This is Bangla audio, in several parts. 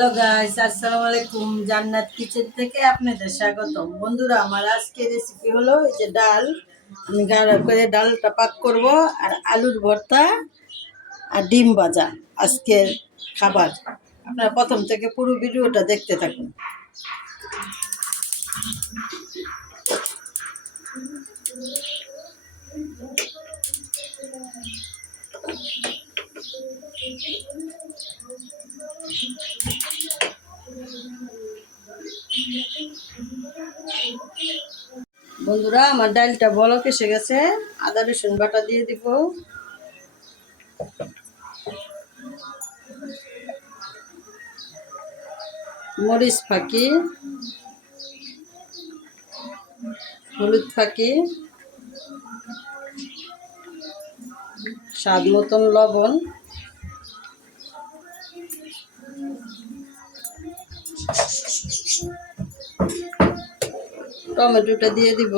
হ্যালো গাইস আসসালামু আলাইকুম। জান্নাত কিচেন থেকে আপনাদের স্বাগত বন্ধুরা, আমার আজকে রেসিপি হলো এই যে ডাল। আমি গাঢ় করে ডালটা পাক করব আর আলুর ভর্তা আর ডিম ভাজা আজকের খাবার। আপনারা প্রথম থেকে পুরো ভিডিওটা দেখতে থাকুন। বন্ধুরা, আমার ডালটা বলক এসে গেছে। আদা, রসুন বাটা দিয়ে দিব। মরিচ ফাঁকি, হলুদ ফাঁকি, স্বাদ মতন লবণ টমেটোটা দিয়ে দিব।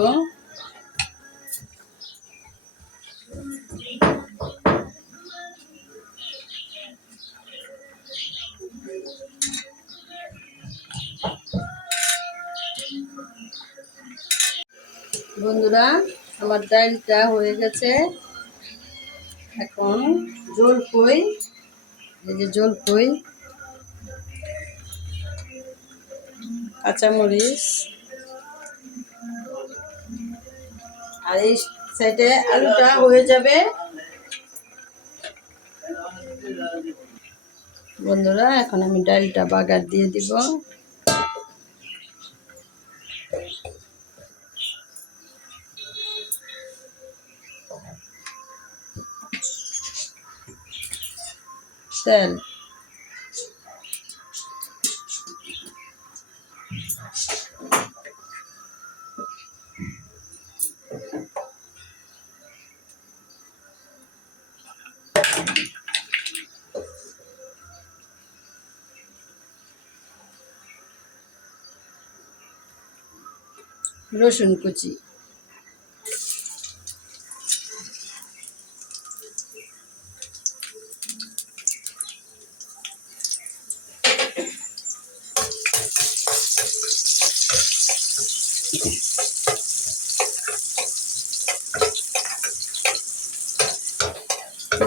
বন্ধুরা, আমার ডালটা হয়ে গেছে। এখন জল কই? এই যে জল কই? কাঁচামরিচ। আর এই সাইডে আলুটা হয়ে যাবে। বন্ধুরা এখন আমি ডালটা বাগার দিয়ে দিব। তেল। রসুন কুচি।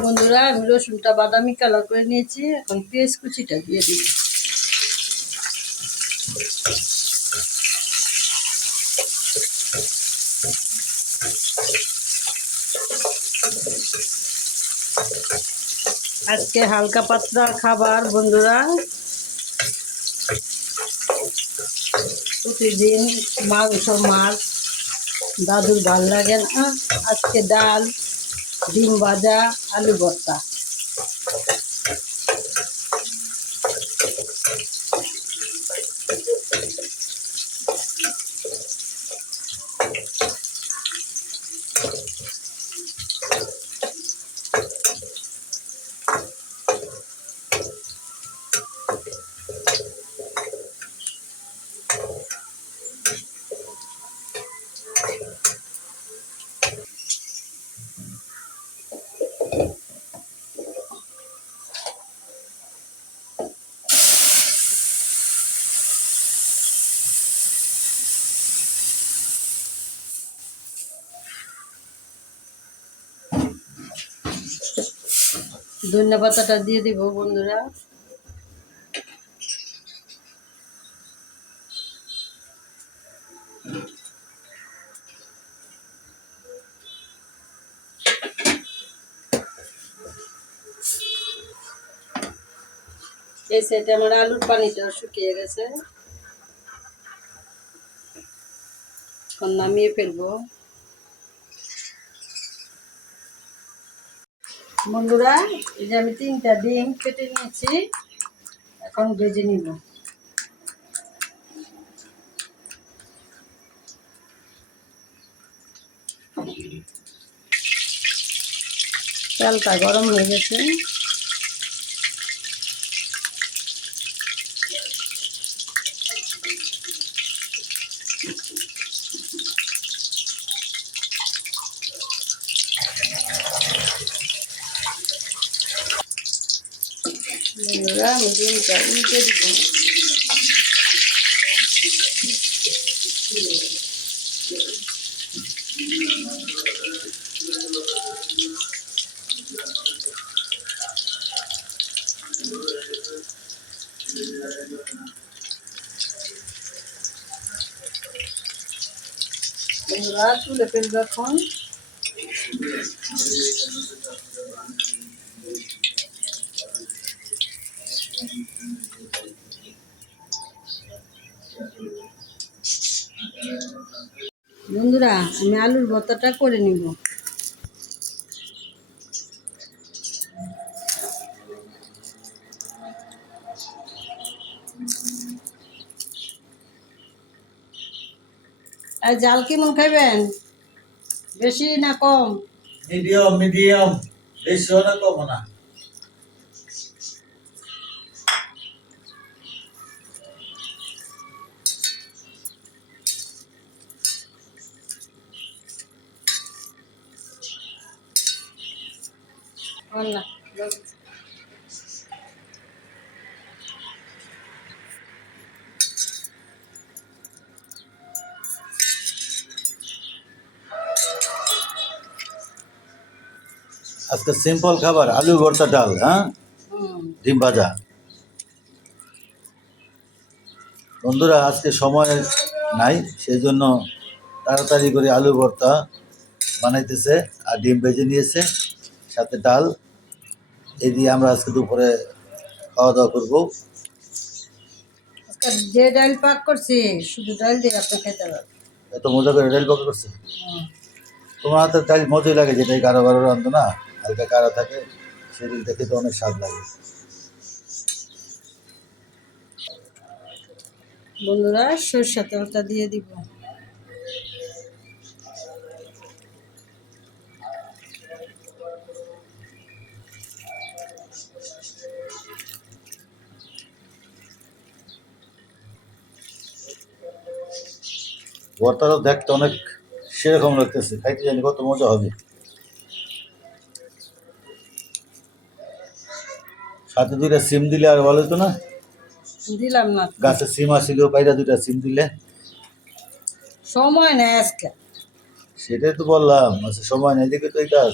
বন্ধুরা আমি রসুনটা বাদামি কালার করে নিয়েছি এখন পেঁয়াজ কুচিটা দিয়ে দিই আজকে হালকা পাতলা খাবার, বন্ধুরা। প্রতিদিন মাংস, মাছ, দাদুর ভালো লাগে না। আজকে ডাল, ডিম ভাজা, আলু ভর্তা। ধন্যা পাতাটা দিয়ে দিব বন্ধুরা। এই আমার আলুর পানিটা শুকিয়ে গেছে। এখন নামিয়ে ফেলব। বন্ধুরা, এই যে আমি তিনটা ডিম কেটে নিয়েছি, এখন ভেজে নিব। তেলটা গরম হয়ে গেছে। বন্ধুরা বন্ধুরা আমি ডিমটা উল্টে দিব বন্ধুরা তুলে বন্ধুরা, আমি আলুর ভর্তাটা করে নিব। আর জাল কেমন খাইবেন? বেশি না কম? মিডিয়াম মিডিয়াম, বেশিও না কম না। আজকে সিম্পল খাবার আলু ভর্তা ডাল হ্যাঁ? ডিম ভাজা। বন্ধুরা আজকে সময় নাই সেই জন্য তাড়াতাড়ি করে আলু ভর্তা বানাইতেছে আর ডিম ভেজে নিয়েছে সাথে ডাল। এই দিয়ে আমরা আজকে দুপুরে খাওয়া দাওয়া করব যে ডাল পাক করছি শুধু ডাল দিয়ে আপনি খেতে পারবেন। এত মজা করে ডাল পাকা করছে? তোমার হাতের ডাল মজাই লাগে যেটাই কারও কারও রান্ধো না? হালকা কারা থাকে সেদিনটা খেতে অনেক স্বাদ লাগে। বন্ধুরা সরষা তেলটা দিয়ে দিব। ভর্তাটাও দেখতে অনেক সেরকম লাগতেছে খাইতে জানি কত মজা হবে। সাথে দুইটা সিম দিলে আর ভালো হতো না? দিলাম না। গাছে সিম আসিল বাইরে দুইটা সিম দিলে। সময় নেই আজকে। সেটাই তো বললাম আচ্ছা সময় নেই দেখে তো এই কাজ।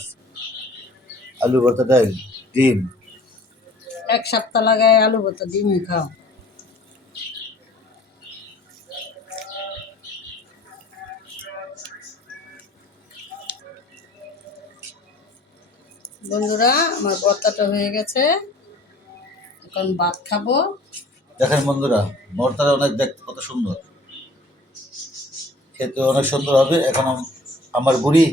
আলু ভর্তা ডাল ডিম। এক সপ্তাহ লাগায় আলু ভর্তা ডিমই খাও। বন্ধুরা, আমার ভর্তাটা হয়ে গেছে। এখন ভাত খাব। দেখেন বন্ধুরা, ভর্তাটা অনেক দেখতে কত সুন্দর। খেতে অনেক সুন্দর হবে। এখন আমার বুড়ি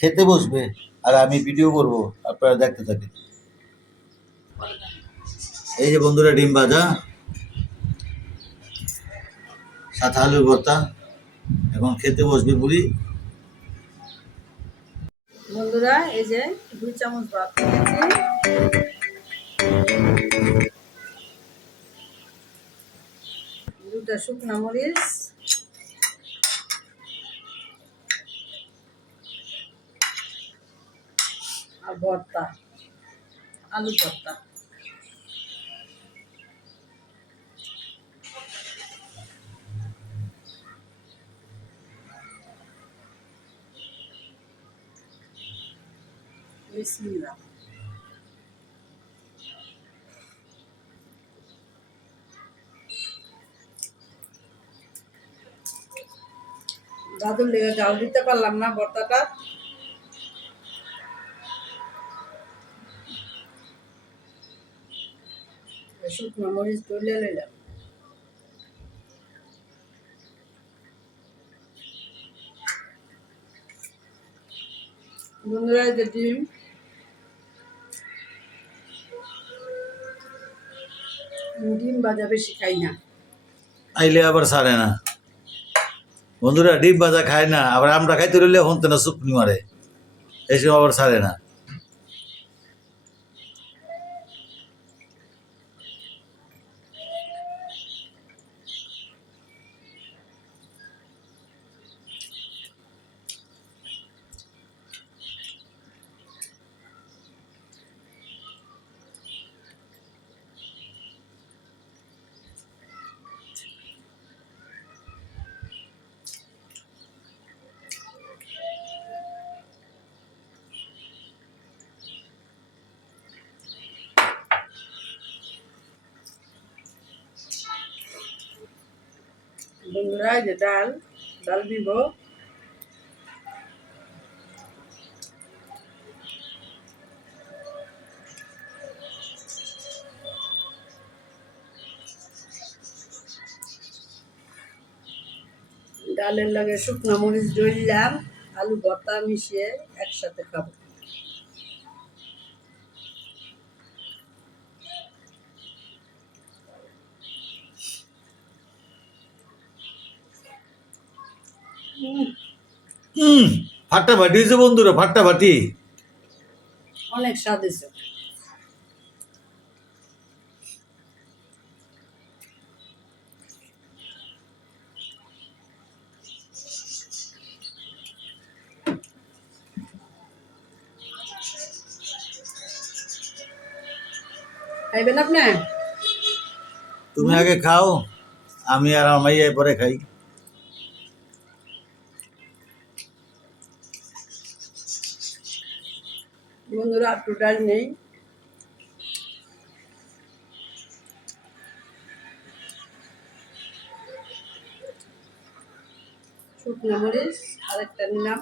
খেতে বসবে আর আমি ভিডিও করব, আপনারা দেখতে থাকেন। এই যে বন্ধুরা, ডিম ভাজা, সাথে আলুর ভর্তা। এখন খেতে বসবে বুড়ি। বন্ধুরা এই যে দুই চামচ ভাত নিয়েছি। দুটা শুকনো মরিচ। আর ভর্তা আলু ভর্তা। বিসমিল্লাহ দাদুর লেগে জাল দিতে পারলাম না ভর্তাটা শুকনো মরিচ তুলে নিলাম। বন্ধুরা ডিম। ডিম ভাজা বেশি না। আইলে আবার সারে না। বন্ধুরা, ডিম ভাজা খায় না, আবার আমরা খাইতে রইলে হনতে না সুপনি মারে এসে আবার সারে না। বন্ধুরা যে ডাল ডাল দিব। ডালের লগে শুকনো মরিচ ডললাম আলু ভর্তা মিশিয়ে একসাথে খাব। হুম ফাটাফাটি হয়েছে বন্ধুরা ফাটাফাটি অনেক স্বাদ হয়েছে। খাইবেন আপনি? তুমি আগে খাও আমি আর আমার মাইয়া পরে খাই। বন্ধুরা টোটাল নেই। শুকনো মরিচ আরেকটা নিলাম।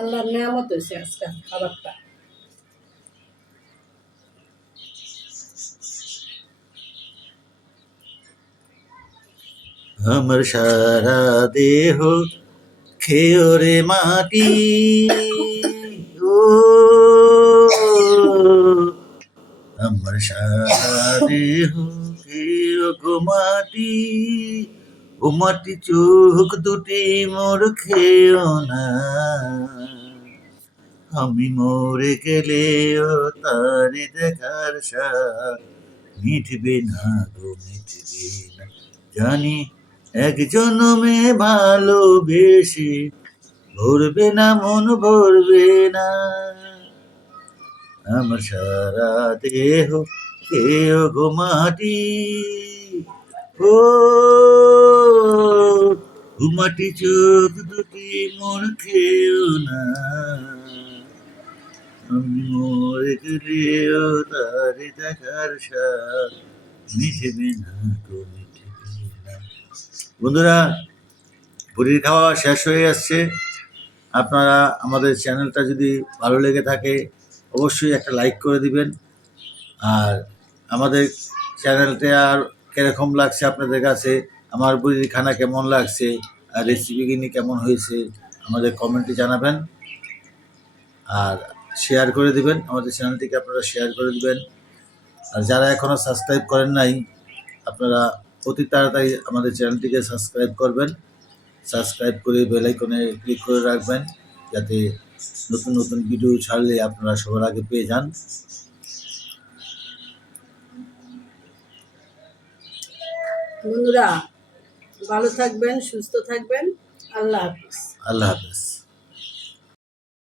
আল্লাহর নেয়ামত হয়েছে আজকে খাবারটা। আমার সারা দেহ খেয় রে মাটি। ও। আমার সারা দেহ খেয় মাটি। ও মাটি চোখ দুটি মোর খেয় না। আমি মরে ও তারি দেখার মিটবে না গো, মিটবে না। জানি এক জনমে ভালোবেসে ভরবে না, মন ভরবে না। আমার সারা দেহ কেউ গো মাটি। ও ঘুমাটি চোখ দুটি মোর খেও না। বন্ধুরা, পুরীর খাওয়া শেষ হয়ে আসছে আপনারা আমাদের চ্যানেলটা যদি ভালো লেগে থাকে, অবশ্যই একটা লাইক করে দিবেন। আর আমাদের চ্যানেলটা আর কীরকম লাগছে আপনাদের কাছে, আমার বুড়ির খানা কেমন লাগছে, আর রেসিপিগুলি কেমন হয়েছে, আমাদের কমেন্টে জানাবেন। আর শেয়ার করে দিবেন। আমাদের চ্যানেলটিকে আপনারা শেয়ার করে দিবেন। আর যারা এখনও সাবস্ক্রাইব করেন নাই আপনারা অতি তাড়াতাড়ি আমাদের চ্যানেলটিকে সাবস্ক্রাইব করবেন। সাবস্ক্রাইব করে বেল আইকনে ক্লিক করে রাখবেন যাতে নতুন নতুন ভিডিও ছাড়লে আপনারা সবার আগে পেয়ে যান। বন্ধুরা ভালো থাকবেন সুস্থ থাকবেন। আল্লাহ হাফিজ। আল্লাহ হাফেজ।